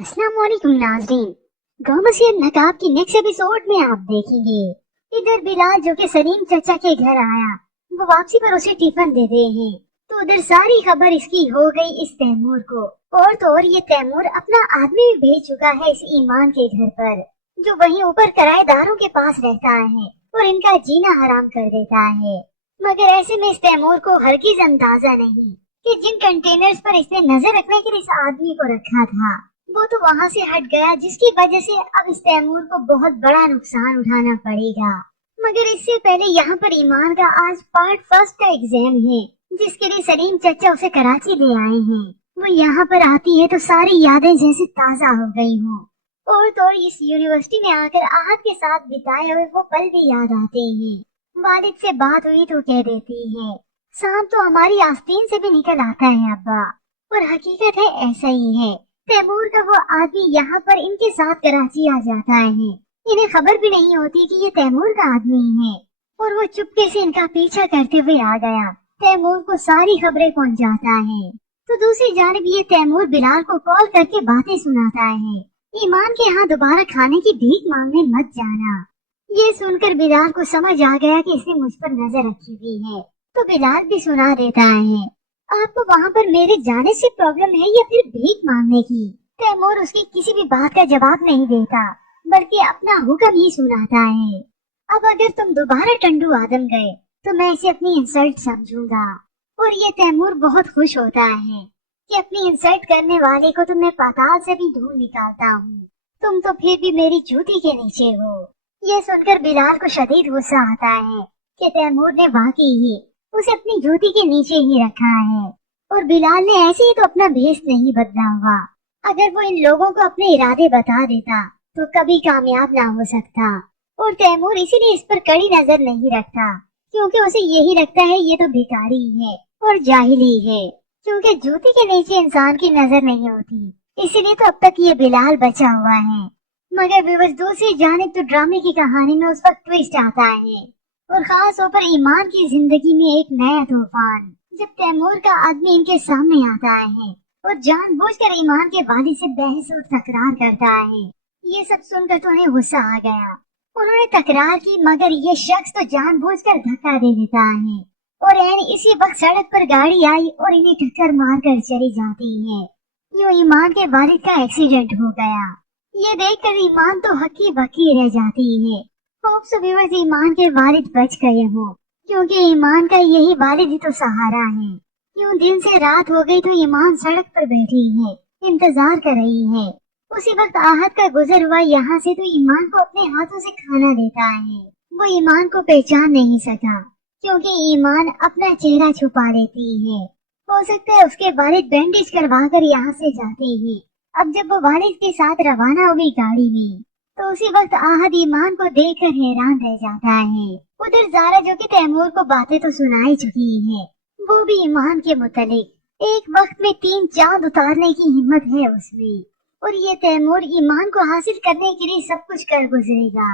अस्सलाम वालेकुम नाज़रीन। गौमसीर नकाब की नेक्स्ट एपिसोड में आप देखेंगे इधर बिलाल जो कि सलीम चचा के घर आया, वो वापसी पर उसे टिफिन दे रहे हैं तो उधर सारी खबर इसकी हो गई इस तैमूर को। और तो और ये तैमूर अपना आदमी भी भेज चुका है इस ईमान के घर पर, जो वहीं ऊपर किराएदारों के पास रहता है और इनका जीना हराम कर देता है। मगर ऐसे में इस तैमूर को हरगिज अंदाजा नहीं कि जिन कंटेनर्स पर इसने नजर रखने के लिए इस आदमी को रखा था वो तो वहाँ से हट गया, जिसकी वजह से अब इस तैमूर को बहुत बड़ा नुकसान उठाना पड़ेगा। मगर इससे पहले यहाँ पर ईमान का आज पार्ट फर्स्ट का एग्जाम है, जिसके लिए सलीम चचा उसे कराची ले आए हैं। वो यहाँ पर आती है तो सारी यादें जैसे ताजा हो गई हों। और तो और इस यूनिवर्सिटी में आकर आहत के साथ बिताए हुए वो पल भी याद आते हैं। वालिद से बात हुई तो कह देती है, सांप तो हमारी आस्तीन से भी निकल आता है अब्बा। और हकीकत है ऐसा ही है। तैमूर का वो आदमी यहाँ पर इनके साथ कराची आ जाता है। इन्हें खबर भी नहीं होती कि ये तैमूर का आदमी है और वो चुपके से इनका पीछा करते हुए आ गया। तैमूर को सारी खबरें पहुँचाता है। तो दूसरी जानिब ये तैमूर बिलाल को कॉल करके बातें सुनाता है, ईमान के यहाँ दोबारा खाने की भीख मांगने मत जाना। ये सुनकर बिलाल को समझ आ गया कि इसने मुझ पर नजर रखी हुई है, तो बिलाल भी सुना देता है, आपको वहाँ पर मेरे जाने से प्रॉब्लम है या फिर भीख मांगने की? तैमूर उसकी किसी भी बात का जवाब नहीं देता, बल्कि अपना हुक्म ही सुनाता है। अब अगर तुम दोबारा टंडू आदम गए तो मैं इसे अपनी इंसल्ट समझूंगा। और ये तैमूर बहुत खुश होता है कि अपनी इंसल्ट करने वाले को तो मैं पाताल से भी ढूंढ निकालता हूँ, तुम तो फिर भी मेरी जूती के नीचे हो। ये सुनकर बिलाल को शदीद गुस्सा आता है कि तैमूर ने वाकई ही उसे अपनी जूती के नीचे ही रखा है और बिलाल ने ऐसे ही तो अपना भेष नहीं बदला हुआ। अगर वो इन लोगों को अपने इरादे बता देता तो कभी कामयाब ना हो सकता। और तैमूर इसीलिए इस पर कड़ी नजर नहीं रखता, क्योंकि उसे यही लगता है ये तो भिखारी है और जाहिली है, क्योंकि जूती के नीचे इंसान की नजर नहीं होती, इसीलिए तो अब तक ये बिलाल बचा हुआ है। मगर बेबस दूसरी जानिब तो ड्रामे की कहानी में उस वक्त ट्विस्ट आता है और खास तौर पर ईमान की जिंदगी में एक नया तूफान, जब तैमूर का आदमी इनके सामने आता है और जानबूझकर ईमान के वालिद से बहस और तकरार करता है। ये सब सुनकर तो उन्हें गुस्सा आ गया। उन्होंने तकरार की, मगर ये शख्स तो जानबूझकर धक्का दे देता है और यानी इसी वक्त सड़क पर गाड़ी आई और इन्हें टक्कर मारकर चली जाती है। यूं ईमान के वालिद का एक्सीडेंट हो गया। ये देखकर ईमान तो हक्की बक्की रह जाती है। ईमान के वालिद बच गए हो, क्योंकि ईमान का यही वालिद ही तो सहारा है। यूं दिन से रात हो गई तो ईमान सड़क पर बैठी है, इंतजार कर रही है। उसी वक्त आहत का गुजर हुआ यहाँ से तो ईमान को अपने हाथों से खाना देता है। वो ईमान को पहचान नहीं सका, क्योंकि ईमान अपना चेहरा छुपा लेती है। हो सकता है उसके वालिद बैंडेज करवा कर यहाँ से जाते हैं। अब जब वो वालिद के साथ रवाना हुई गाड़ी में, तो उसी वक्त आहद ईमान को देखकर हैरान रह जाता है। उधर जारा जो कि तैमूर को बातें तो सुनाई चुकी है, वो भी ईमान के मुतालिक एक वक्त में 3 चांद उतारने की हिम्मत है उसमें। और ये तैमूर ईमान को हासिल करने के लिए सब कुछ कर गुजरेगा,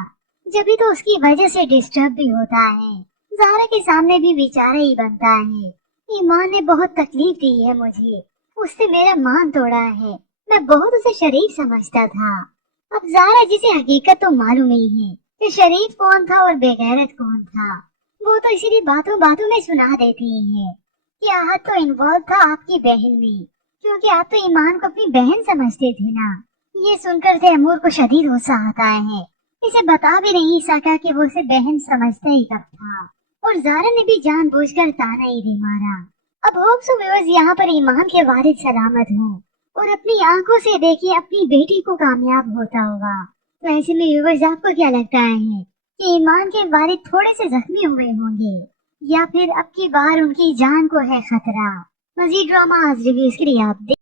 जब तो उसकी वजह से डिस्टर्ब भी होता है। जारा के सामने भी बेचारा ही बनता है। ईमान ने बहुत तकलीफ दी है मुझे, उससे मेरा मान तोड़ा है, मैं बहुत उसे शरीफ समझता था। अब जारा जिसे हकीकत तो मालूम ही है कि शरीफ कौन था और बेगैरत कौन था, वो तो इसीलिए बातों बातों में सुना देती है कि आहत तो इन्वॉल्व था आपकी बहन में, क्योंकि आप तो ईमान को अपनी बहन समझते थे ना। ये सुनकर तैमूर को शदीद गुस्सा आता है। इसे बता भी नहीं सका कि वो उसे बहन समझता ही कब था, और जारा ने भी जानबूझकर ताना ही दे मारा। अब होप सो व्यूअर्स यहाँ पर ईमान के वालिद सलामत हों और अपनी आंखों से देखिए अपनी बेटी को कामयाब होता होगा। तो ऐसे में व्यूअर्स आपको क्या लगता है कि ईमान के वालिद थोड़े से जख्मी हुए होंगे या फिर अब की बार उनकी जान को है खतरा? मजीद ड्रामा रिव्यूज के लिए आप